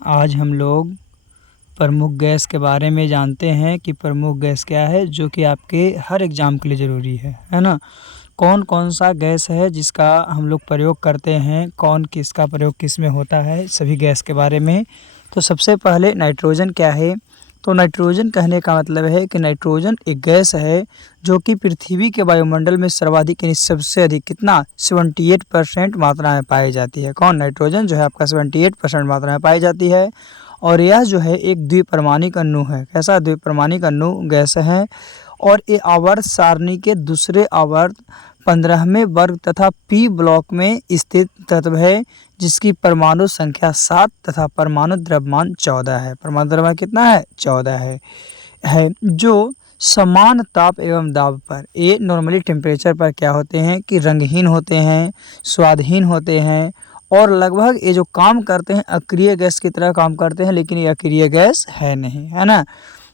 आज हम लोग प्रमुख गैस के बारे में जानते हैं कि प्रमुख गैस क्या है, जो कि आपके हर एग्ज़ाम के लिए ज़रूरी है ना? कौन कौन सा गैस है जिसका हम लोग प्रयोग करते हैं, कौन किसका प्रयोग किस में होता है, सभी गैस के बारे में। तो सबसे पहले नाइट्रोजन क्या है? तो नाइट्रोजन कहने का मतलब है कि नाइट्रोजन एक गैस है जो कि पृथ्वी के वायुमंडल में सर्वाधिक यानी सबसे अधिक कितना 78% मात्रा में पाई जाती है। कौन? नाइट्रोजन जो है आपका 78% मात्रा में पाई जाती है। और यह जो है एक द्विपरमाणिक अणु है। कैसा? द्विपरमाणिक अणु गैस है। और ये आवर्त सारणी के दूसरे आवर्त 15वें वर्ग तथा पी ब्लॉक में स्थित तत्व है, जिसकी परमाणु संख्या 7 तथा परमाणु द्रव्यमान 14 है। परमाणु द्रव्यमान कितना है? 14 है जो समान ताप एवं दाब पर, ये नॉर्मली टेम्परेचर पर क्या होते हैं कि रंगहीन होते हैं, स्वादहीन होते हैं और लगभग ये जो काम करते हैं अक्रिय गैस की तरह काम करते हैं, लेकिन ये अक्रिय गैस है नहीं, है ना।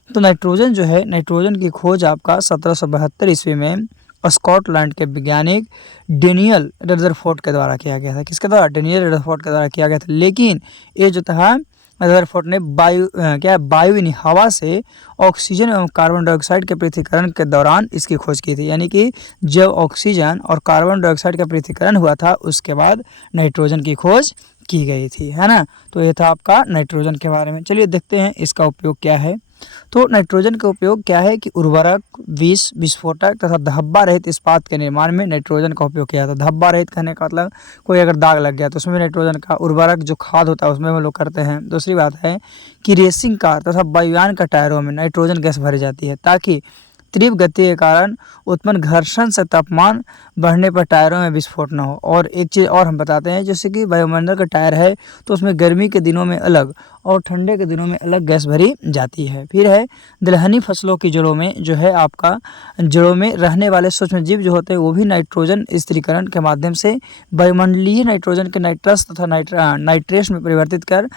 तो नाइट्रोजन जो है, नाइट्रोजन की खोज आपका 1772 ईस्वी में स्कॉटलैंड के वैज्ञानिक डेनियल रदरफोर्ड के द्वारा किया गया था। किसके द्वारा? डेनियल रदरफोर्ड के द्वारा किया गया था। लेकिन ये जो था रदरफोर्ड ने वायु यानी हवा से ऑक्सीजन एवं कार्बन डाइऑक्साइड के पृथक्करण के दौरान इसकी खोज की थी। यानी कि जब ऑक्सीजन और कार्बन डाइऑक्साइड का पृथक्करण हुआ था, उसके बाद नाइट्रोजन की खोज की गई थी, है ना। तो ये था आपका नाइट्रोजन के बारे में। चलिए देखते हैं इसका उपयोग क्या है। तो नाइट्रोजन का उपयोग क्या है कि उर्वरक, विष, विस्फोटक तथा धब्बा रहित इस्पात के निर्माण में नाइट्रोजन का उपयोग किया जाता है। धब्बा रहित कहने का मतलब कोई अगर दाग लग गया तो उसमें नाइट्रोजन का, उर्वरक जो खाद होता है उसमें हम लोग करते हैं। दूसरी बात है कि रेसिंग कार तथा वायुयान का टायरों में नाइट्रोजन गैस भरी जाती है, ताकि तीव्र गति के कारण उत्पन्न घर्षण से तापमान बढ़ने पर टायरों में विस्फोट न हो। और एक चीज़ और हम बताते हैं, जैसे कि वायुमंडल का टायर है तो उसमें गर्मी के दिनों में अलग और ठंडे के दिनों में अलग गैस भरी जाती है। फिर है दलहनी फसलों की जड़ों में जो है आपका, जड़ों में रहने वाले सूक्ष्म जीव जो होते हैं वो भी नाइट्रोजन स्थिरीकरण के माध्यम से वायुमंडलीय नाइट्रोजन के नाइट्रस तथा नाइट्रेस में परिवर्तित कर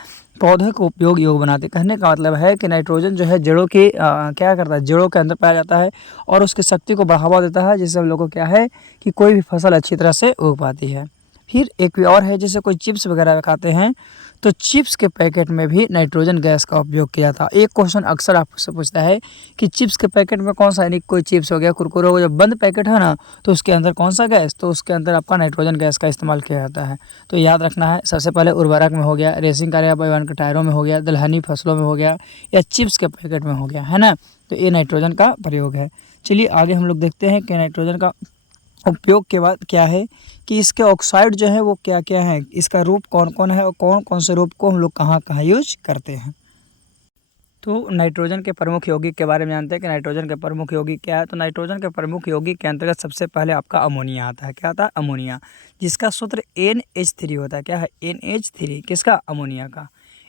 पौधे को उपयोग योग्य बनाते। कहने का मतलब है कि नाइट्रोजन जो है जड़ों के क्या करता है, जड़ों के अंदर पाया जाता है और उसकी शक्ति को बढ़ावा देता है, जिससे हम लोग को क्या है कि कोई भी फसल अच्छी तरह से उग पाती है। फिर एक भी और है, जैसे कोई चिप्स वगैरह खाते हैं तो चिप्स के पैकेट में भी नाइट्रोजन गैस का उपयोग किया था। एक क्वेश्चन अक्सर आपसे पूछता है कि चिप्स के पैकेट में कौन सा, यानी कोई चिप्स हो गया, कुरकुरे हो गया, जब बंद पैकेट है ना तो उसके अंदर कौन सा गैस, तो उसके अंदर आपका नाइट्रोजन गैस का इस्तेमाल किया जाता है। तो याद रखना है, सबसे पहले उर्वरक में हो गया, रेसिंग कार या वायुयान के टायरों में हो गया, दलहनी फसलों में हो गया या चिप्स के पैकेट में हो गया, है ना। तो ये नाइट्रोजन का प्रयोग है। चलिए आगे हम लोग देखते हैं कि नाइट्रोजन का उपयोग के बाद क्या है कि इसके ऑक्साइड जो है वो क्या क्या है, इसका रूप कौन कौन है और कौन कौन से रूप को हम लोग कहाँ कहाँ यूज करते हैं। तो नाइट्रोजन के प्रमुख यौगिक के बारे में जानते हैं कि नाइट्रोजन के प्रमुख यौगिक क्या है। तो नाइट्रोजन के प्रमुख यौगिक के अंतर्गत सबसे पहले आपका अमोनिया आता है। क्या आता है? अमोनिया, जिसका सूत्र NH3 होता है। क्या है? NH3 किसका? अमोनिया का।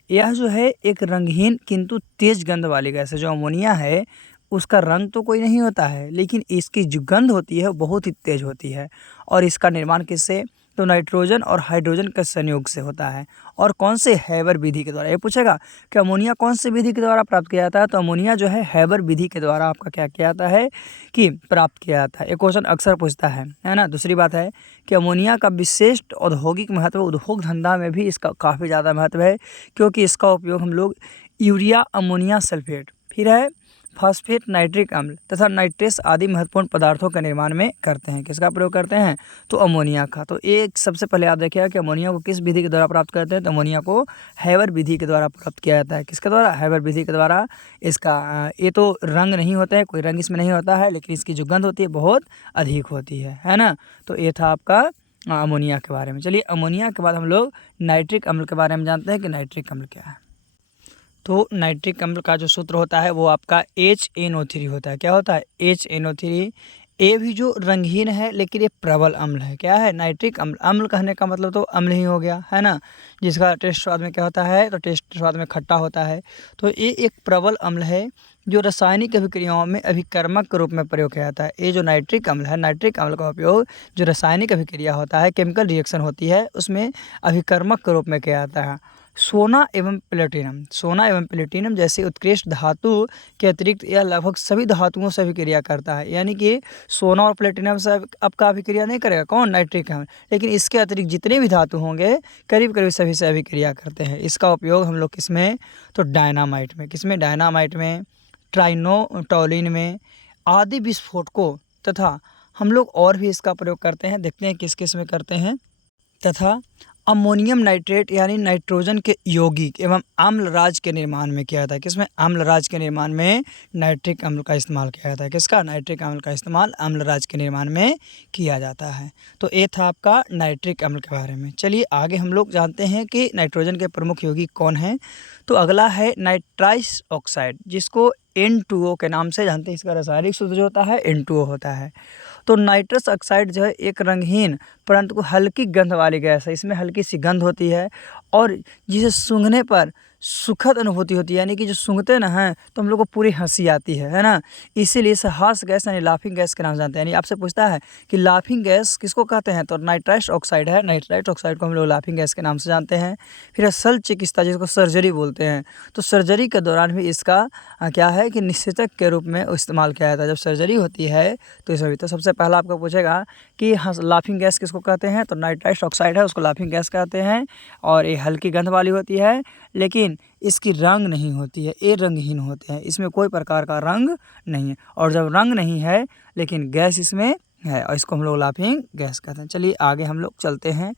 यह जो है एक रंगहीन किंतु तेज गंध वाली गैस है। जो अमोनिया है उसका रंग तो कोई नहीं होता है, लेकिन इसकी जो गंध होती है बहुत ही तेज होती है। और इसका निर्माण किससे? तो नाइट्रोजन और हाइड्रोजन के संयोग से होता है। और कौन से? हैबर विधि के द्वारा। ये पूछेगा कि अमोनिया कौन सी विधि के द्वारा प्राप्त किया जाता है। तो अमोनिया जो है हैबर विधि के द्वारा आपका क्या किया जाता है कि प्राप्त किया जाता है। ये क्वेश्चन अक्सर पूछता है ना। दूसरी बात है कि अमोनिया का विशिष्ट औद्योगिक महत्व, उद्योग धंधा में भी इसका काफ़ी ज़्यादा महत्व है, क्योंकि इसका उपयोग हम लोग यूरिया, अमोनिया सल्फेट, फिर है फास्फेट, नाइट्रिक अम्ल तथा नाइट्रेस आदि महत्वपूर्ण पदार्थों के निर्माण में करते हैं। किसका प्रयोग करते हैं? तो अमोनिया का। तो एक सबसे पहले याद रखिएगा कि अमोनिया को किस विधि के द्वारा प्राप्त करते हैं। तो अमोनिया को हैबर विधि के द्वारा प्राप्त किया जाता है। किसके द्वारा? हैबर विधि के द्वारा। इसका ये तो रंग नहीं होता है, कोई रंग इसमें नहीं होता है, लेकिन इसकी जो गंध होती है बहुत अधिक होती है ना। तो ये था आपका अमोनिया के बारे में। चलिए अमोनिया के बाद हम लोग नाइट्रिक अम्ल के बारे में जानते हैं कि नाइट्रिक अम्ल क्या है। तो नाइट्रिक अम्ल का जो सूत्र होता है वो आपका HNO3 होता है। क्या होता है? HNO3। ये भी जो रंगहीन है लेकिन ये प्रबल अम्ल है। क्या है? नाइट्रिक अम्ल। अम्ल कहने का मतलब तो अम्ल ही हो गया, है ना, जिसका टेस्ट स्वाद में क्या होता है, तो टेस्ट स्वाद में खट्टा होता है। तो ये एक प्रबल अम्ल है जो रासायनिक अभिक्रियाओं में अभिकर्मक के रूप में प्रयोग किया जाता है। ये जो नाइट्रिक अम्ल है, नाइट्रिक अम्ल का उपयोग जो रासायनिक अभिक्रिया होता है, केमिकल रिएक्शन होती है, उसमें अभिकर्मक के रूप में किया जाता है। सोना एवं प्लेटिनम जैसे उत्कृष्ट धातु के अतिरिक्त यह लगभग सभी धातुओं से अभिक्रिया करता है। यानी कि सोना और प्लेटिनम से अब का अभिक्रिया नहीं करेगा कौन, नाइट्रिक एसिड, लेकिन इसके अतिरिक्त जितने भी धातु होंगे करीब करीब सभी से अभिक्रिया करते हैं। इसका उपयोग हम लोग किसमें, तो डायनामाइट में, किसमें, डायनामाइट में, ट्राइनोटोलिन में आदि विस्फोटकों तथा हम लोग और भी इसका प्रयोग करते हैं। देखते हैं किस किस में करते हैं। तथा अमोनियम नाइट्रेट यानी नाइट्रोजन के यौगिक एवं आम्लराज के निर्माण में किया जाता है। किसमें, आम्लराज के निर्माण में नाइट्रिक अम्ल का इस्तेमाल किया जाता है। किसका, नाइट्रिक अम्ल का इस्तेमाल आम्लराज के निर्माण में किया जाता है। तो ये था आपका नाइट्रिक अम्ल के बारे में। चलिए आगे हम लोग जानते हैं कि नाइट्रोजन के प्रमुख यौगिक कौन हैं। तो अगला है नाइट्रस ऑक्साइड, जिसको N2O के नाम से जानते हैं। इसका रासायनिक सूत्र जो होता है N2O होता है। तो नाइट्रस ऑक्साइड जो है एक रंगहीन परंतु हल्की गंध वाली गैस है। इसमें हल्की सी गंध होती है और जिसे सूंघने पर सुखद अनुभूति होती है। यानी कि जो सूंघते ना हैं तो हम लोग को पूरी हंसी आती है ना। इसीलिए इसे हास्य गैस यानी लाफिंग गैस के नाम से जानते हैं। यानी आपसे पूछता है कि लाफिंग गैस किसको कहते हैं, तो नाइट्रस ऑक्साइड है। नाइट्रस ऑक्साइड को हम लोग लाफिंग गैस के नाम से जानते हैं। फिर शल्य चिकित्सा जिसको सर्जरी बोलते हैं, तो सर्जरी के दौरान भी इसका क्या है कि निषेचक के रूप में इस्तेमाल किया जाता है। जब सर्जरी होती है तो इसमें भी, तो सबसे पहला आपको पूछेगा कि लाफिंग गैस किसको कहते हैं, तो नाइट्रस ऑक्साइड है उसको लाफिंग गैस कहते हैं। और ये हल्की गंध वाली होती है, लेकिन इसकी रंग नहीं होती है, ये रंगहीन होते हैं। इसमें कोई प्रकार का रंग नहीं है। और जब रंग नहीं है लेकिन गैस इसमें है, और इसको हम लोग लाफिंग गैस कहते हैं। चलिए आगे हम लोग चलते हैं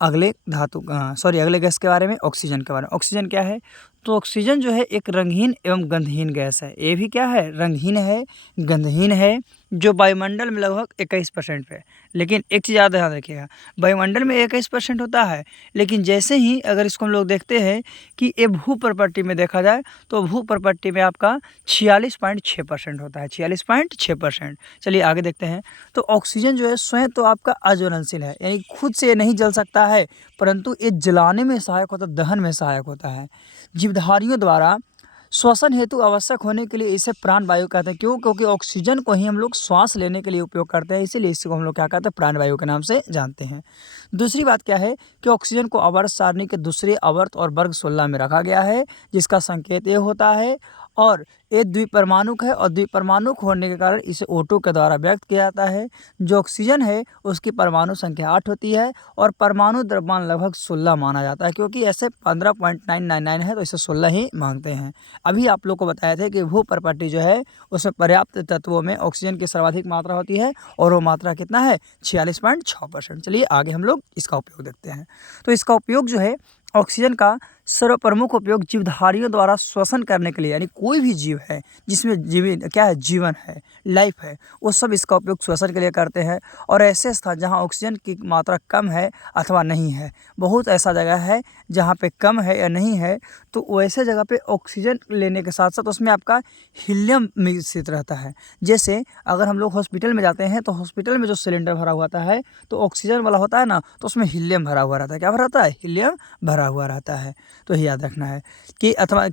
अगले अगले गैस के बारे में, ऑक्सीजन के बारे में। ऑक्सीजन क्या है, तो ऑक्सीजन जो है एक रंगहीन एवं गंधहीन गैस है। ये भी क्या है, रंगहीन है, गंधहीन है, जो वायुमंडल में लगभग 21% पे। लेकिन एक चीज़ याद ध्यान रखिएगा, वायुमंडल में 21% होता है, लेकिन जैसे ही अगर इसको हम लोग देखते हैं कि ये भू प्रपट्टी में देखा जाए तो भू प्रपट्टी में आपका 46.6% होता है, 46.6%। चलिए आगे देखते हैं। तो ऑक्सीजन जो है स्वयं तो आपका अज्वलनशील है, यानी खुद से ये नहीं जल सकता है, परंतु ये जलाने में सहायक होता है, दहन में सहायक होता है। जीवधारियों द्वारा श्वसन हेतु आवश्यक होने के लिए इसे प्राणवायु कहते हैं। क्यों, क्योंकि ऑक्सीजन को ही हम लोग श्वास लेने के लिए उपयोग करते हैं, इसीलिए इसको हम लोग क्या कहते हैं, प्राणवायु के नाम से जानते हैं। दूसरी बात क्या है कि ऑक्सीजन को आवर्त सारणी के दूसरे आवर्त और वर्ग 16 में रखा गया है, जिसका संकेत ये होता है। और ये द्विपरमाणुक है, और द्विपरमाणुक होने के कारण इसे O2 के द्वारा व्यक्त किया जाता है। जो ऑक्सीजन है उसकी परमाणु संख्या 8 होती है और परमाणु द्रव्यमान लगभग 16 माना जाता है, क्योंकि ऐसे 15.999 है तो इसे 16 ही मांगते हैं। अभी आप लोग को बताए थे कि भू प्रपट्टी जो है उसमें पर्याप्त तत्वों में ऑक्सीजन की सर्वाधिक मात्रा होती है, और वो मात्रा कितना है, 46.6%। चलिए आगे हम लोग इसका उपयोग देखते हैं। तो इसका उपयोग जो है ऑक्सीजन का सर्वप्रमुख उपयोग जीवधारियों द्वारा श्वसन करने के लिए, यानी कोई भी जीव है जिसमें जीवन है, लाइफ है, वो सब इसका उपयोग श्वसन के लिए करते हैं। और ऐसे स्थान जहाँ ऑक्सीजन की मात्रा कम है अथवा नहीं है, बहुत ऐसा जगह है जहाँ पे कम है या नहीं है, तो वैसे जगह पे ऑक्सीजन लेने के साथ साथ उसमें आपका हीलियम मिश्रित रहता है। जैसे अगर हम लोग हॉस्पिटल में जाते हैं तो हॉस्पिटल में जो सिलेंडर भरा हुआ होता है तो ऑक्सीजन वाला होता है ना, तो उसमें हीलियम भरा हुआ रहता है। क्या भरा रहता है, हीलियम भरा हुआ रहता है। तो याद रखना है कि अथवा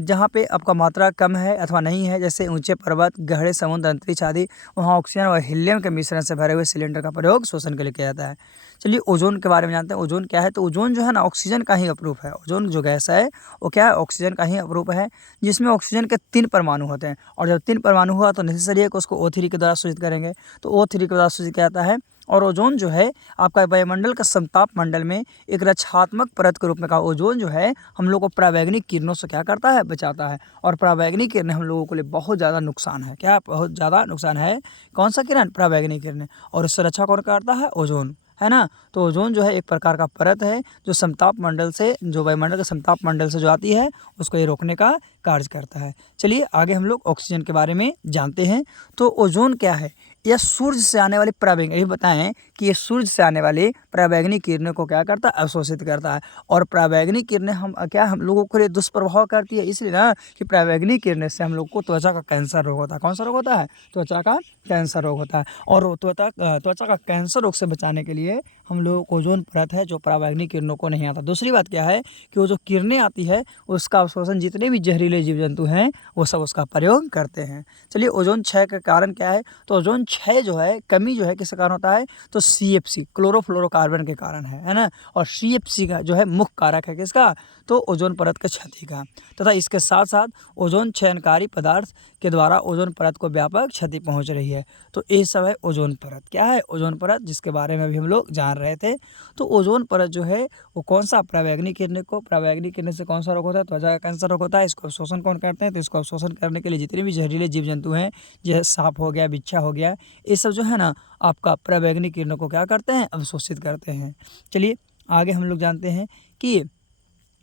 जहाँ पे आपका मात्रा कम है अथवा नहीं है, जैसे ऊंचे पर्वत, गहरे समुद्र, अंतरिक्ष आदि, वहाँ ऑक्सीजन और हीलियम के मिश्रण से भरे हुए सिलेंडर का प्रयोग श्वसन के लिए किया जाता है। चलिए ओजोन के बारे में जानते हैं। ओजोन क्या है, तो ओजोन जो है ना ऑक्सीजन का ही अपरूप है। ओजोन जो गैस है वो क्या है, ऑक्सीजन का ही अपरूप है, जिसमें ऑक्सीजन के 3 परमाणु होते हैं। और जब 3 परमाणु हुआ तो नेसेसरी है कि उसको O3 के द्वारा सूचित करेंगे, तो O3 के द्वारा सूचित किया जाता है। और ओजोन जो है आपका वायुमंडल का समताप मंडल में एक रक्षात्मक परत के रूप में का ओजोन जो है हम लोग को परावैंगनिक किरणों से क्या करता है, बचाता है। और परावैंगनिक किरणें हम लोगों के लिए बहुत ज़्यादा नुकसान है। क्या, बहुत ज़्यादा नुकसान है। कौन सा किरण, परावैंगनिक किरणें। और इससे रक्षा कौन करता है, ओजोन, है ना। तो ओजोन जो है एक प्रकार का परत है जो समताप मंडल से, जो वायुमंडल के समताप मंडल से जो आती है उसको ये रोकने का कार्य करता है। चलिए आगे हम लोग ऑक्सीजन के बारे में जानते हैं। तो ओजोन क्या है, यह सूर्य से आने वाली परावैंगनिक, ये बताएं कि ये सूर्य से आने वाली परावैंगनिक किरणों को क्या करता है, अवशोषित करता है। और परावैंगनिक किरणें हम लोगों के लिए दुष्प्रभाव करती है, इसलिए ना कि परावैंगनिक किरणें से हम लोग को त्वचा का कैंसर रोग होता है। कौन सा रोग होता है, त्वचा का कैंसर रोग होता है। और त्वचा का कैंसर रोग से बचाने के लिए हम लोग ओजोन परत है जो पराबैंगनी किरणों को नहीं आता। दूसरी बात क्या है कि वो जो किरणें आती है उसका अवशोषण जितने भी जहरीले जीव जंतु हैं वो सब उसका प्रयोग करते हैं। चलिए, ओजोन क्षय का कारण क्या है? तो ओजोन क्षय जो है, कमी जो है किसके कारण होता है? तो CFC क्लोरोफ्लोरोकार्बन के कारण है ना। और CFC का जो है मुख्य कारक है किसका? तो ओजोन परत के क्षति का। तथा इसके साथ साथ ओजोन क्षयनकारी पदार्थ के द्वारा ओजोन परत को व्यापक क्षति पहुंच रही है। तो ये सब है ओजोन परत। क्या है ओजोन परत, जिसके बारे में अभी हम लोग जान रहे थे। तो ओजोन परत जो है वो कौन सा? पराबैंगनी किरणें से कौन सा रोग होता है? त्वचा का कैंसर रोग होता है। इसको अवशोषण कौन करते हैं? तो इसको अवशोषण करने के लिए जितने भी जहरीले जीव जंतु हैं, जैसे सांप हो गया, बिच्छा हो गया, ये सब जो है ना आपका पराबैंगनी किरणों को क्या करते हैं? अवशोषित करते हैं। चलिए आगे हम लोग जानते हैं कि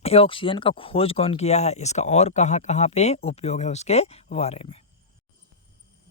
ये ऑक्सीजन का खोज कौन किया है, इसका और कहाँ कहाँ पे उपयोग है उसके बारे में।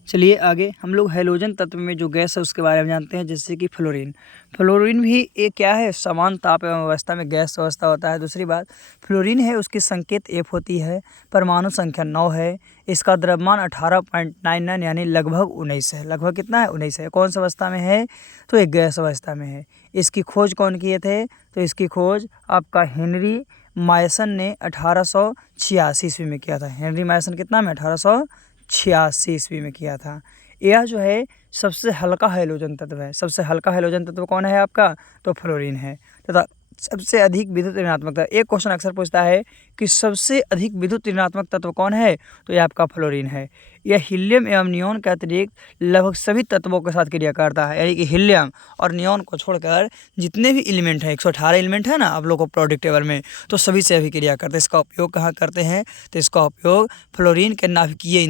चलिए आगे हम लोग हैलोजन तत्व में जो गैस है उसके बारे में जानते हैं, जैसे कि फ्लोरीन। फ्लोरीन भी एक क्या है? समान ताप एवं अवस्था में गैस अवस्था होता है। दूसरी बात, फ्लोरीन है उसकी संकेत F होती है, परमाणु संख्या 9 है, इसका द्रव्यमान 18.99 यानी लगभग 19 है। लगभग कितना है? 19 है। कौन सी अवस्था में है? तो एक गैस अवस्था में है। इसकी खोज कौन किए थे? तो इसकी खोज आपका हेनरी मायसन ने 1886 ईस्वी में किया था। हेनरी मायसन कितना में? 1886 ईस्वी में किया था। यह जो है सबसे हल्का हैलोजन तत्व है। सबसे हल्का हैलोजन तत्व कौन है आपका? तो फ्लोरीन है। तथा सबसे अधिक विद्युत ऋणात्मकता, एक क्वेश्चन अक्सर पूछता है कि सबसे अधिक विद्युत ऋणात्मक तत्व कौन है? तो यह आपका फ्लोरीन है। यह हीलियम एवं नियोन के अतिरिक्त लगभग सभी तत्वों के साथ क्रिया करता है। यानी कि हीलियम और नियोन को छोड़कर जितने भी एलिमेंट हैं, 118 एलिमेंट है ना आप लोग को प्रोडिक टेबल में, तो सभी से अभिक्रिया करते हैं। इसका उपयोग कहाँ करते हैं? तो इसका उपयोग फ्लोरीन के नाभिकीय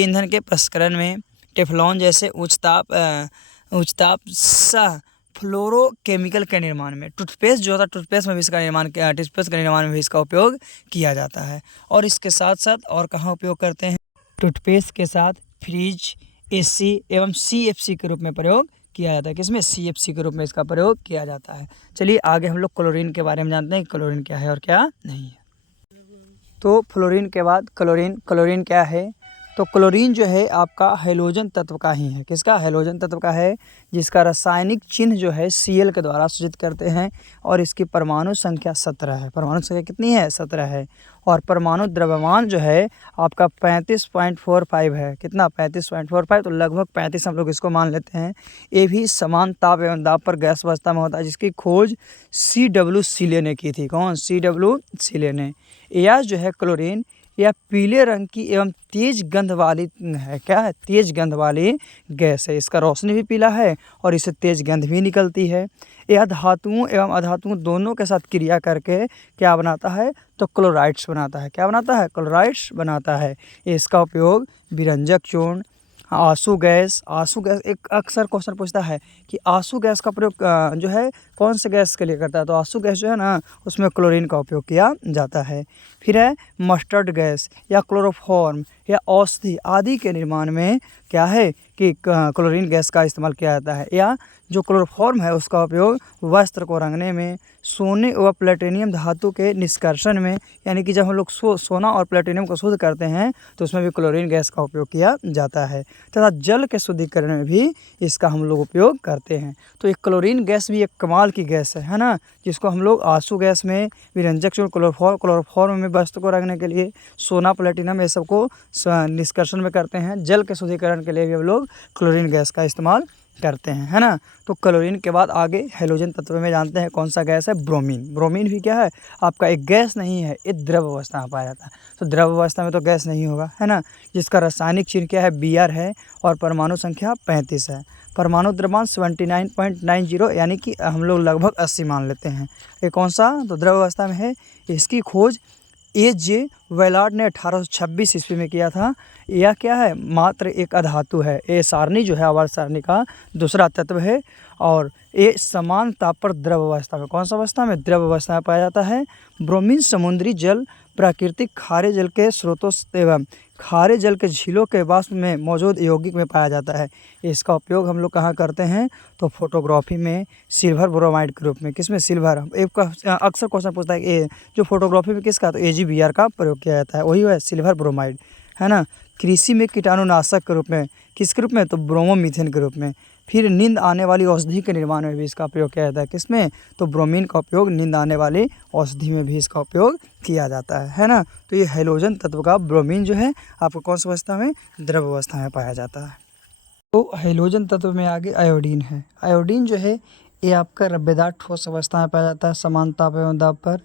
ईंधन के प्रसंस्करण में, टेफ्लॉन जैसे उच्च ताप सह फ्लोरोकेमिकल के निर्माण में, टूथपेस्ट जो होता है टूथपेस्ट में भी इसका निर्माण में भी इसका उपयोग किया जाता है। और इसके साथ साथ और कहाँ उपयोग करते हैं? टूथपेस्ट के साथ फ्रिज, AC एवं CFC के रूप में प्रयोग किया जाता है। किसमें? CFC के रूप में इसका प्रयोग किया जाता है। चलिए आगे हम लोग क्लोरीन के बारे में जानते हैं कि क्लोरीन क्या है और क्या नहीं है। तो फ्लोरीन के बाद क्लोरीन क्या है? तो क्लोरीन जो है आपका हैलोजन तत्व का ही है। किसका? हैलोजन तत्व का है, जिसका रासायनिक चिन्ह जो है Cl के द्वारा सूचित करते हैं। और इसकी परमाणु संख्या 17 है। परमाणु संख्या कितनी है? 17 है। और परमाणु द्रव्यमान जो है आपका 35.45 है। कितना? 35.45, तो लगभग 35 हम लोग इसको मान लेते हैं। ये भी समान ताप एवं दाब पर गैस अवस्था में होता है, जिसकी खोज C.W. सीले ने की थी। कौन? C.W. सीले ने। यह जो है क्लोरीन, यह पीले रंग की एवं तेज गंध वाली है। क्या है? तेज गंध वाली गैस है। इसका रोशनी भी पीला है और इससे तेज गंध भी निकलती है। यह धातुओं एवं अधातुओं दोनों के साथ क्रिया करके क्या बनाता है? तो क्लोराइड्स बनाता है। क्या बनाता है? क्लोराइड्स बनाता है। इसका उपयोग विरंजक चूर्ण, आंसू गैस एक अक्सर क्वेश्चन पूछता है कि आंसू गैस का प्रयोग जो है कौन से गैस के लिए करता है? तो आंसू गैस जो है ना उसमें क्लोरीन का उपयोग किया जाता है। फिर है मस्टर्ड गैस या क्लोरोफॉर्म या औषधि आदि के निर्माण में क्या है कि क्लोरीन गैस का इस्तेमाल किया जाता है। या जो क्लोरोफॉर्म है उसका उपयोग वस्त्र को रंगने में, सोने व प्लेटिनियम धातु के निष्कर्षण में, यानी कि जब हम लोग सोना और प्लेटिनियम को शुद्ध करते हैं तो उसमें भी क्लोरीन गैस का उपयोग किया जाता है। तथा जल के शुद्धिकरण में भी इसका हम लोग उपयोग करते हैं। तो एक क्लोरीन गैस भी एक कमाल की गैस है ना, जिसको हम लोग आंसू गैस में, विरंजक चूर्ण, क्लोरोफॉर्म में वस्त्र को रंगने के लिए, सोना प्लेटिनम ये सब को निष्कर्षण में करते हैं। जल के शुद्धिकरण के लिए भी हम लोग क्लोरीन गैस का इस्तेमाल करते हैं, है ना। तो क्लोरीन के बाद आगे हैलोजन तत्व में जानते हैं कौन सा गैस है? ब्रोमीन। ब्रोमीन भी क्या है? आपका एक गैस नहीं है, ये द्रव अवस्था में पाया जाता है। तो द्रव अवस्था में तो गैस नहीं होगा, है ना। जिसका रासायनिक चिन्ह क्या है? Br है और परमाणु संख्या 35 है। परमाणु द्रव्यमान 79.90 यानी कि हम लोग लगभग 80 मान लेते हैं। ये कौन सा? तो द्रव अवस्था में है। इसकी खोज A.J. वैलार्ड ने 1826 ईस्वी में किया था। यह क्या है? मात्र एक अधातु है। ये सारणी जो है आवर्त सारणी का दूसरा तत्व है और ये समान ताप पर द्रव अवस्था में, कौन सा अवस्था में? द्रव अवस्था में पाया जाता है। ब्रोमीन समुद्री जल, प्राकृतिक खारे जल के स्रोतों एवं खारे जल के झीलों के वाष्प में मौजूद यौगिक में पाया जाता है। इसका उपयोग हम लोग कहाँ करते हैं? तो फोटोग्राफी में सिल्वर ब्रोमाइड के रूप में। किसमें? सिल्वर। एक अक्सर क्वेश्चन पूछता है कि जो फोटोग्राफी में किसका? तो AgBr का प्रयोग किया जाता है, वही है सिल्वर ब्रोमाइड, है ना। कृषि में कीटाणुनाशक के रूप में, किसके रूप में? तो ब्रोमोमीथेन के रूप में। फिर नींद आने वाली औषधि के निर्माण में भी इसका प्रयोग किया जाता है। किसमें? तो ब्रोमीन का उपयोग नींद आने वाली औषधि में भी इसका उपयोग किया जाता है ना। तो ये हैलोजन तत्व का ब्रोमीन जो है आपको कौन सी अवस्था में? द्रव अवस्था में पाया जाता है। तो हैलोजन तत्व में आगे आयोडीन है। आयोडीन जो है ये आपका रब्बेदार ठोस अवस्था में पाया जाता है समान ताप एवं दाब पर,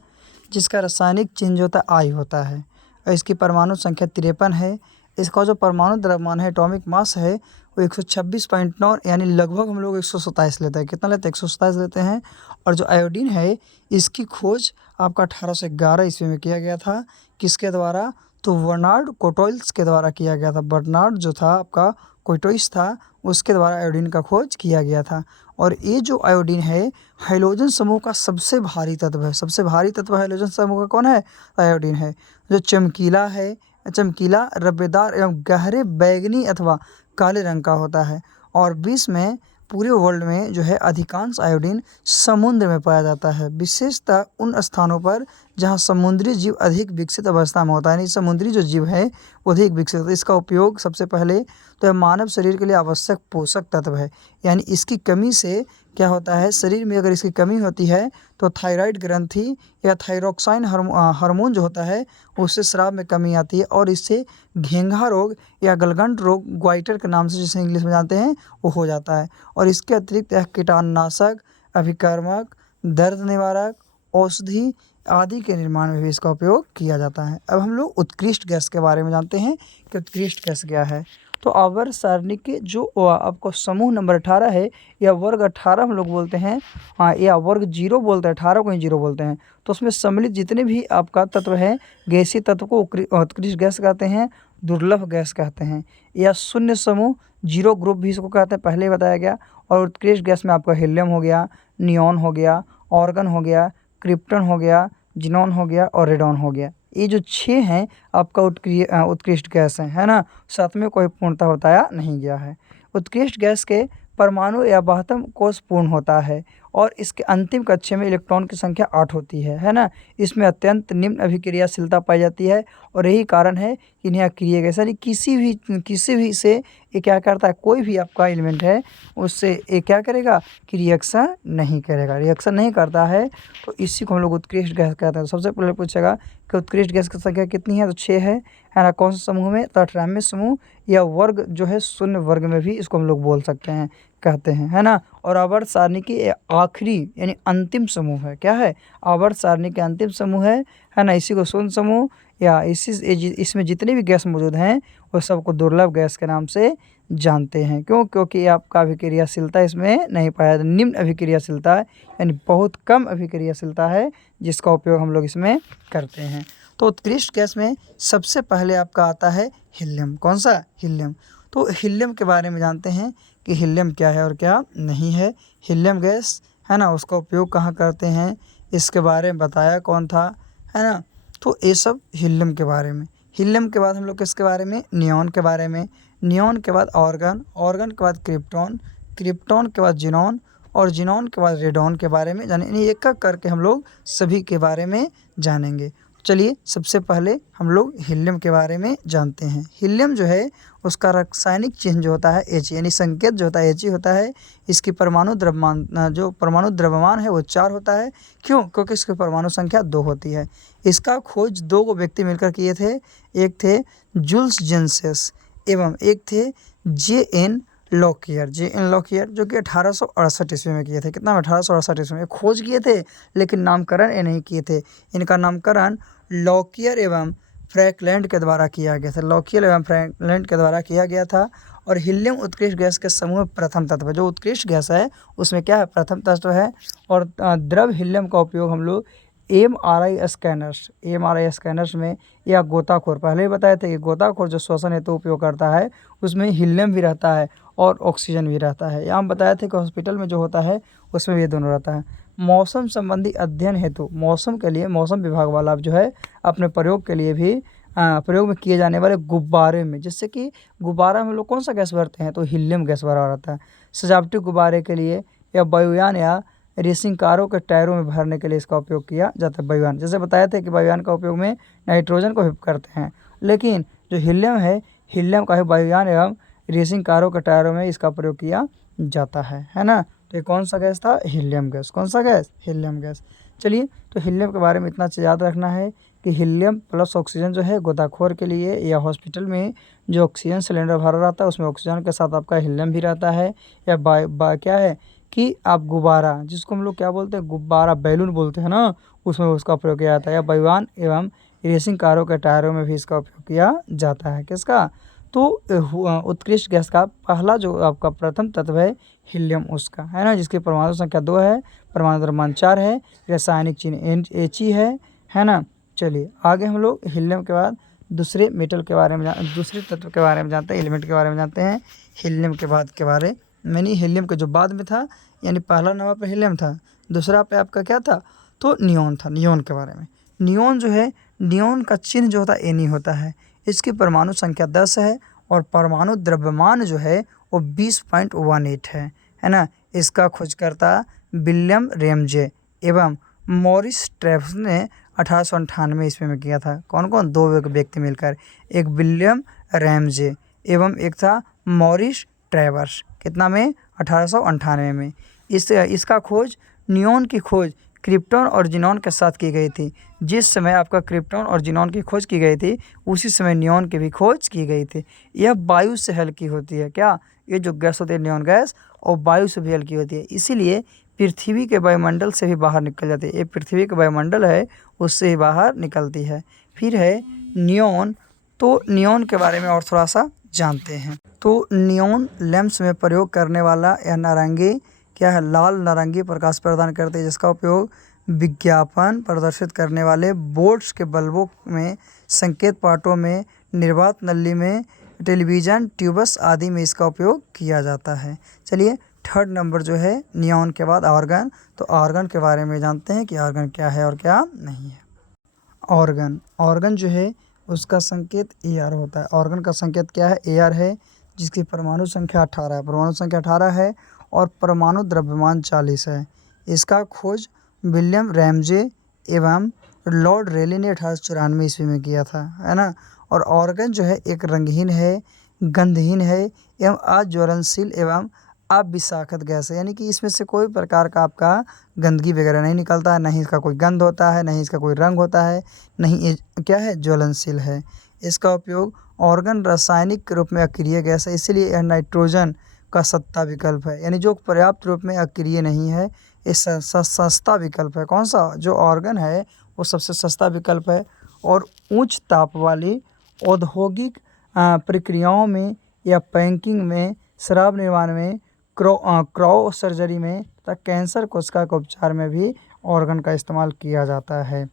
जिसका रासायनिक चिन्ह जो होता है आई होता है और इसकी परमाणु संख्या 53 है। इसका जो परमाणु द्रव्यमान है एटॉमिक मास है वो 126.9 यानी लगभग हम लोग 127 लेते हैं। कितना लेते हैं? 127 लेते हैं। और जो आयोडीन है इसकी खोज आपका 1811 ईस्वी में किया गया था। किसके द्वारा? तो बर्नार्ड कोटोइल्स के द्वारा किया गया था। बर्नार्ड जो था आपका कोटोइस था, उसके द्वारा आयोडीन का खोज किया गया था। और ये जो आयोडीन है हैलोजन समूह का सबसे भारी तत्व है। सबसे भारी तत्व हैलोजन समूह का कौन है? आयोडीन है। जो चमकीला है, चमकीला, रब्बेदार एवं गहरे बैंगनी अथवा काले रंग का होता है। और विश्व में पूरे वर्ल्ड में जो है अधिकांश आयोडीन समुद्र में पाया जाता है, विशेषतः उन स्थानों पर जहाँ समुद्री जीव अधिक विकसित अवस्था में होता है। यानी समुद्री जो जीव है वो अधिक विकसित होता है। इसका उपयोग सबसे पहले तो यह मानव शरीर के लिए आवश्यक पोषक तत्व है। यानी इसकी कमी से क्या होता है? शरीर में अगर इसकी कमी होती है तो थायराइड ग्रंथि या थायरॉक्साइन हार्मोन जो होता है उससे स्राव में कमी आती है और इससे घेंघा रोग या गलगंड रोग, ग्वाइटर के नाम से जिसे इंग्लिश में जानते हैं, वो हो जाता है। और इसके अतिरिक्त यह कीटाणुनाशक, अभिकर्मक, दर्द निवारक, औषधि आदि के निर्माण में भी इसका उपयोग किया जाता है। अब हम लोग उत्कृष्ट गैस के बारे में जानते हैं कि उत्कृष्ट गैस क्या है। तो आवर्त सारणी के जो आपको समूह नंबर 18 है या वर्ग 18 हम लोग बोलते हैं, या वर्ग 0 बोलते हैं, 18 को ही 0 बोलते हैं। तो उसमें सम्मिलित जितने भी आपका तत्व है गैसीय तत्व को उत्कृष्ट गैस कहते हैं, दुर्लभ गैस कहते हैं, या शून्य समूह, 0 ग्रुप भी इसको कहते हैं, पहले ही बताया गया। और उत्कृष्ट गैस में आपका हीलियम हो गया, नियॉन हो गया, ऑर्गन हो गया, क्रिप्टन हो गया, जिनॉन हो गया और रेडॉन हो गया। ये जो 6 हैं आपका उत्कृष्ट गैस है ना। साथ में कोई पूर्णतः बताया नहीं गया है। उत्कृष्ट गैस के परमाणु या वाहतम कोष पूर्ण होता है और इसके अंतिम कक्षा में इलेक्ट्रॉन की संख्या 8 होती है ना। इसमें अत्यंत निम्न अभिक्रियाशीलता पाई जाती है और यही कारण है कि इन्हें अक्रिय गैस, यानी किसी भी से ये क्या करता है, कोई भी आपका एलिमेंट है उससे ये क्या करेगा कि रिएक्शन नहीं करेगा, रिएक्शन नहीं करता है। तो इसी को हम लोग उत्कृष्ट गैस कहते हैं। तो सबसे पहले पूछेगा कि उत्कृष्ट गैस की संख्या कितनी है? तो 6 है ना। कौन से समूह में? तो 18वें समूह या वर्ग जो है शून्य वर्ग में भी इसको हम लोग बोल सकते हैं, कहते हैं, है ना। और आवर्त सारणी की आखिरी यानी अंतिम समूह है। क्या है? आवर्त सारणी के अंतिम समूह है ना। इसी को शून्य समूह या इसमें जितने भी गैस मौजूद हैं वो सबको दुर्लभ गैस के नाम से जानते हैं। क्यों? क्योंकि आपका अभिक्रियाशीलता इसमें नहीं पाया जाता, निम्न अभिक्रियाशीलता है, यानी बहुत कम अभिक्रियाशीलता है जिसका उपयोग हम लोग इसमें करते हैं। तो उत्कृष्ट गैस में सबसे पहले आपका आता है हीलियम। कौन सा? हीलियम। तो हीलियम के बारे में जानते हैं कि हीलियम क्या है और क्या नहीं है। हीलियम गैस है ना, उसका उपयोग कहाँ करते हैं, इसके बारे में बताया कौन था, है ना। तो ये सब हीलियम के बारे में। हीलियम के बाद हम लोग किसके बारे में? नियॉन के बारे में। नियॉन के बाद ऑर्गन, ऑर्गन के बाद क्रिप्टॉन, क्रिप्टॉन के बाद जिनॉन और जिनॉन के बाद रेडॉन के बारे में जाने, एक एक करके हम लोग सभी के बारे में जानेंगे। चलिए सबसे पहले हम लोग हीलियम के बारे में जानते हैं। हीलियम जो है उसका रासायनिक चिन्ह जो होता है H, यानी संकेत जो होता है He होता है। इसकी परमाणु द्रव्यमान है वो 4 होता है। क्यों? क्योंकि इसकी परमाणु संख्या 2 होती है। इसका खोज 2 को व्यक्ति मिलकर किए थे। एक थे जुल्स जेन्सेस एवं एक थे J.N. लॉकियर जो कि 1868 ईस्वी में किए थे। कितना में? 1868 ईस्वी में खोज किए थे, लेकिन नामकरण ये नहीं किए थे। इनका नामकरण लॉकियर एवं फ्रैंकलैंड के द्वारा किया गया था। लॉकियर एवं फ्रैंकलैंड के द्वारा किया गया था। और हीलियम उत्कृष्ट गैस के समूह में प्रथम तत्व है। जो उत्कृष्ट गैस है उसमें क्या है? प्रथम तत्व है। और द्रव हीलियम का उपयोग हम लोग MRI स्कैनर्स में या गोताखोर, पहले ही बताए थे कि गोताखोर जो श्वसन हेतु उपयोग करता है उसमें हीलियम भी रहता है और ऑक्सीजन भी रहता है। यहाँ हम बताए थे कि हॉस्पिटल में जो होता है उसमें भी दोनों रहता है। मौसम संबंधी अध्ययन हेतु, मौसम के लिए मौसम विभाग वाला जो है अपने प्रयोग के लिए भी प्रयोग में किए जाने वाले गुब्बारे में, जैसे कि गुब्बारा में हम लोग कौन सा गैस भरते हैं? तो हीलियम गैस भरा रहता है। सजावटी गुब्बारे के लिए या वायुयान या रेसिंग कारों के टायरों में भरने के लिए इसका उपयोग किया जाता है। वायुयान, जैसे बताया था कि वायुयान का उपयोग में नाइट्रोजन को भी करते हैं, लेकिन जो हीलियम है हीलियम का ही वायुयान एवं रेसिंग कारों के टायरों में इसका प्रयोग किया जाता है ना। तो ये कौन सा गैस था? Helium gas. कौन सा गैस? Helium gas. चलिए, तो हीलियम के बारे में इतना याद रखना है कि हीलियम प्लस ऑक्सीजन जो है गोताखोर के लिए, या हॉस्पिटल में जो ऑक्सीजन सिलेंडर भरा रहता है उसमें ऑक्सीजन के साथ आपका हीलियम भी रहता है, या क्या है कि आप गुब्बारा, जिसको हम लोग क्या बोलते हैं, गुब्बारा, बैलून बोलते हैं ना, उसमें उसका प्रयोग किया जाता है, या वायुयान एवं रेसिंग कारों के टायरों में भी इसका उपयोग किया जाता है। किसका? तो उत्कृष्ट गैस का पहला जो आपका प्रथम तत्व है हीलियम, उसका है ना, जिसकी परमाणु संख्या 2 है, परमाणु द्रव्यमान 4 है, रासायनिक चिन्ह He है ना। चलिए आगे हम लोग हीलियम के बाद दूसरे मेटल के बारे में दूसरे तत्व के बारे में जानते हैं, एलिमेंट के बारे में जानते हैं। हीलियम के बाद के बारे में नहीं, हीलियम के जो बाद में था, यानी पहला नंबर पर हीलियम था, दूसरा पे आपका क्या था? तो नियॉन था। नियॉन के बारे में, नियॉन जो है, नियॉन का चिन्ह जो होता है Na होता है। इसकी परमाणु संख्या 10 है और परमाणु द्रव्यमान जो है वो 20.18 है ना। इसका खोजकर्ता विलियम रैमजे एवं मॉरिस ट्रेव्स ने 1898 ईस्वी में किया था। कौन कौन? 2 व्यक्ति मिलकर, एक विलियम रैमजे एवं एक था मॉरिस ट्रेवर्स। कितना में? 1898 में। इसका खोज, नियॉन की खोज क्रिप्टॉन और जिनॉन के साथ की गई थी। जिस समय आपका क्रिप्टॉन और जिनॉन की खोज की गई थी, उसी समय नियॉन की भी खोज की गई थी। यह वायु से हल्की होती है। क्या? ये जो गैस होती है नियॉन गैस, और वायु से भी हल्की होती है, इसीलिए पृथ्वी के वायुमंडल से भी बाहर निकल जाती है। ये पृथ्वी का वायुमंडल है, उससे ही बाहर निकलती है। फिर है नियॉन। तो नियॉन के बारे में और थोड़ा सा जानते हैं। तो नियॉन लैंप्स में प्रयोग करने वाला यह नारंगी, क्या है, लाल नारंगी प्रकाश प्रदान करते हैं, जिसका उपयोग विज्ञापन प्रदर्शित करने वाले बोर्ड्स के बल्बों में, संकेत पाटों में, निर्वात नली में, टेलीविज़न ट्यूब्स आदि में इसका उपयोग किया जाता है। चलिए, थर्ड नंबर जो है नियॉन के बाद आर्गन। तो आर्गन के बारे में जानते हैं कि आर्गन क्या है और क्या नहीं है। ऑर्गन, ऑर्गन जो है उसका संकेत AR होता है। ऑर्गन का संकेत क्या है? AR है, जिसकी परमाणु संख्या 18 है। परमाणु संख्या 18 है और परमाणु द्रव्यमान 40 है। इसका खोज विलियम रैमजे एवं लॉर्ड रेली ने 1894 ईस्वी में किया था, है ना। और ऑर्गन जो है एक रंगहीन है, गंधहीन है एवं अज्वलनशील एवं अविषाक्त गैस है, यानी कि इसमें से कोई प्रकार का आपका गंदगी वगैरह नहीं निकलता है, नहीं इसका कोई गंध होता है, नहीं इसका कोई रंग होता है, नहीं ये क्या है, ज्वलनशील है। इसका उपयोग ऑर्गन रासायनिक रूप में अक्रिय गैस है, इसीलिए यह नाइट्रोजन का सस्ता विकल्प है, यानी जो पर्याप्त रूप में अक्रिय नहीं है, ये सस्ता विकल्प है। कौन सा? जो ऑर्गन है वो सबसे सस्ता विकल्प है। और उच्च ताप वाली औद्योगिक प्रक्रियाओं में या पैकिंग में, शराब निर्माण में, क्रायो सर्जरी में तथा कैंसर कोशिका के उपचार में भी ऑर्गन का इस्तेमाल किया जाता है।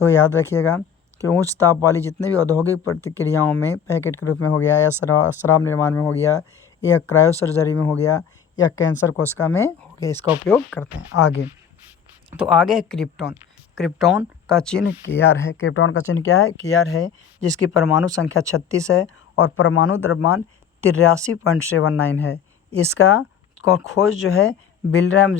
तो याद रखिएगा कि उच्च ताप वाली जितने भी औद्योगिक प्रक्रियाओं में, पैकेट के रूप में हो गया, या शराब निर्माण में हो गया, या क्रायो सर्जरी में हो गया, या कैंसर कोशिका में हो गया, इसका उपयोग करते हैं। आगे तो आगे है क्रिप्टॉन। क्रिप्टॉन का चिन्ह Kr है। क्रिप्टॉन का चिन्ह क्या है? Kr है, जिसकी परमाणु संख्या 36 है और परमाणु द्रव्यमान 83.79 है। इसका खोज जो है विलियम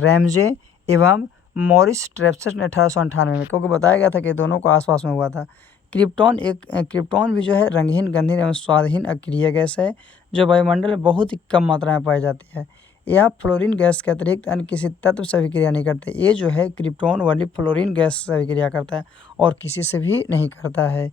रैमजे एवं मॉरिस ट्रेव्स ने 1898 में, क्योंकि बताया गया था कि दोनों को आसपास में हुआ था। क्रिप्टॉन भी जो है रंगहीन, गंधहीन एवं स्वादहीन अक्रिय गैस है, जो वायुमंडल में बहुत ही कम मात्रा में पाई जाती है। यह फ्लोरीन गैस के अतिरिक्त अन्य किसी तत्व से अभिक्रिया नहीं करते। ये जो है क्रिप्टॉन वाली फ्लोरीन गैस से अभिक्रिया करता है और किसी से भी नहीं करता है।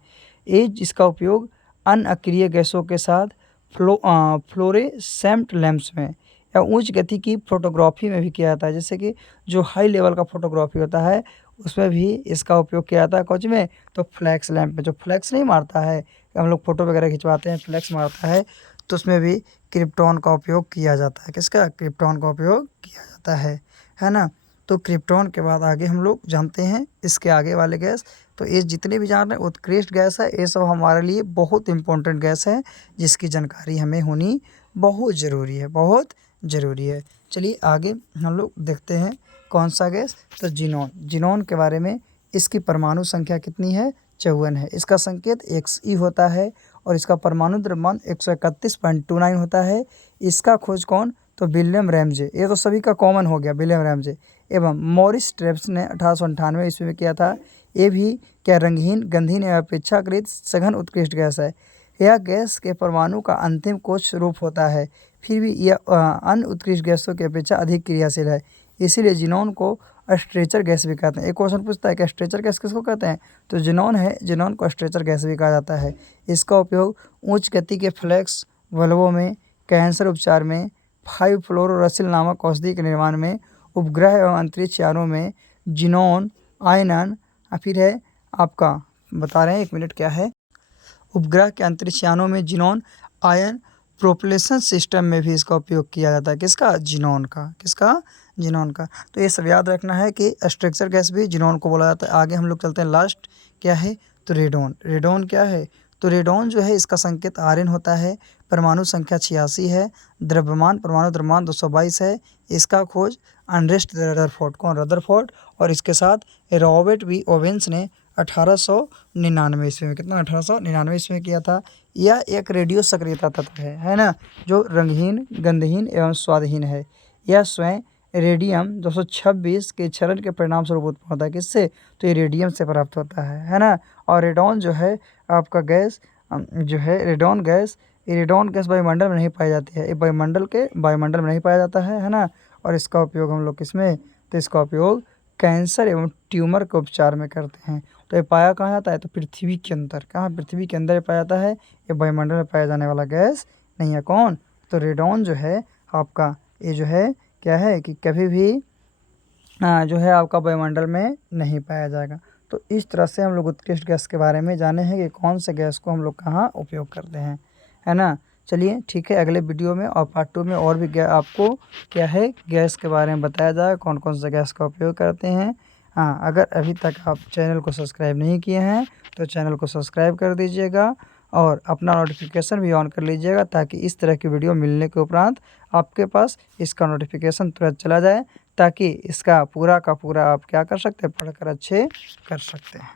ये जिसका उपयोग अन्य अक्रिय गैसों के साथ फ्लोरेसेंट लैंप्स में या उच्च गति की फोटोग्राफी में भी किया जाता है। जैसे कि जो हाई लेवल का फोटोग्राफी होता है उसमें भी इसका उपयोग किया जाता है। कौन में? तो फ्लैक्स लैंप में, जो फ्लैक्स नहीं मारता है, हम लोग फ़ोटो वगैरह खिंचवाते हैं, फ्लैक्स मारता है, तो उसमें भी क्रिप्टॉन का उपयोग किया जाता है। किसका? क्रिप्टॉन का उपयोग किया जाता है ना। तो क्रिप्टॉन के बाद आगे हम लोग जानते हैं इसके आगे वाले गैस। तो ये जितने भी जान रहे हैं उत्कृष्ट गैस है, ये सब हमारे लिए बहुत इंपॉर्टेंट गैस है, जिसकी जानकारी हमें होनी बहुत ज़रूरी है, बहुत ज़रूरी है। चलिए आगे हम लोग देखते हैं कौन सा गैस। तो जिनॉन। जिनॉन के बारे में, इसकी परमाणु संख्या कितनी है? 54 है। इसका संकेत Xe होता है और इसका परमाणु द्रव्यमान 131.29 होता है। इसका खोज कौन? तो विलियम रैमजे। ये तो सभी का कॉमन हो गया, विलियम रैमजे एवं मॉरिस ट्रेव्स ने 1898 ईस्वी में किया था। ये भी क्या रंगहीन, गंधहीन एवं अपेक्षाकृत सघन उत्कृष्ट गैस है। यह गैस के परमाणु का अंतिम कोश रूप होता है, फिर भी यह अन्य उत्कृष्ट गैसों की अपेक्षा अधिक क्रियाशील है, इसीलिए जिनोन को स्ट्रेचर गैस भी कहते हैं। एक क्वेश्चन पूछता है कि स्ट्रेचर गैस किसको कहते हैं, तो जिनोन है, जिनोन को स्ट्रेचर गैस भी कहा जाता है। इसका उपयोग उच्च गति के फ्लैक्स वल्वों में, कैंसर उपचार में, 5-फ्लोरोरसिल नामक औषधि के निर्माण में, उपग्रह एवं अंतरिक्ष यानों में जिनोन आयनन, फिर है आपका बता रहे हैं, 1 मिनट क्या है, उपग्रह के अंतरिक्ष यानों में जिनोन आयन प्रोपल्शन सिस्टम में भी इसका उपयोग किया जाता है। किसका, जिनोन का, किसका, जिनोन का। तो ये सब याद रखना है कि स्ट्रक्चर गैस भी जिनोन को बोला जाता है। आगे हम लोग चलते हैं, लास्ट क्या है, तो रेडोन। रेडोन क्या है, तो रेडोन जो है इसका संकेत आर्यन होता है, परमाणु संख्या 86 है, द्रव्यमान परमाणु द्रव्यमान 222 है। इसका खोज अर्नेस्ट रदरफोर्ड, कौन, रदरफोर्ड, और इसके साथ रॉबर्ट वी ओवेंस ने 1899 ईस्वी में, कितना, 1899 ईस्वी में किया था। यह एक रेडियो सक्रियता तत्व है ना, जो रंगहीन, गंधहीन एवं स्वादहीन है। यह स्वयं रेडियम 226 के क्षरण के परिणाम स्वरूप उत्पन्न होता है। किससे, तो ये रेडियम से प्राप्त होता है ना। और रेडॉन जो है आपका गैस जो है रेडॉन गैस, ये रेडॉन गैस वायुमंडल में नहीं पाई जाती है, ये वायुमंडल में नहीं पाया जाता है ना। और इसका उपयोग हम लोग किसमें, तो इसका उपयोग कैंसर एवं ट्यूमर के उपचार में करते हैं। तो ये पाया कहाँ जाता है, तो पृथ्वी के अंदर, कहाँ, पृथ्वी के अंदर पाया जाता है, ये वायुमंडल में पाया जाने वाला गैस नहीं है। कौन, तो रेडॉन जो है आपका, ये जो है क्या है कि कभी भी जो है आपका वायुमंडल में नहीं पाया जाएगा। तो इस तरह से हम लोग उत्कृष्ट गैस के बारे में जाने हैं कि कौन से गैस को हम लोग कहाँ उपयोग करते हैं, है ना। चलिए ठीक है, अगले वीडियो में और पार्ट 2 में और भी आपको क्या है गैस के बारे में बताया जाएगा, कौन कौन से गैस का उपयोग करते हैं। हाँ, अगर अभी तक आप चैनल को सब्सक्राइब नहीं किए हैं तो चैनल को सब्सक्राइब कर दीजिएगा और अपना नोटिफिकेशन भी ऑन कर लीजिएगा, ताकि इस तरह की वीडियो मिलने के उपरांत आपके पास इसका नोटिफिकेशन तुरंत चला जाए, ताकि इसका पूरा का पूरा आप क्या कर सकते हैं, पढ़कर अच्छे कर सकते हैं।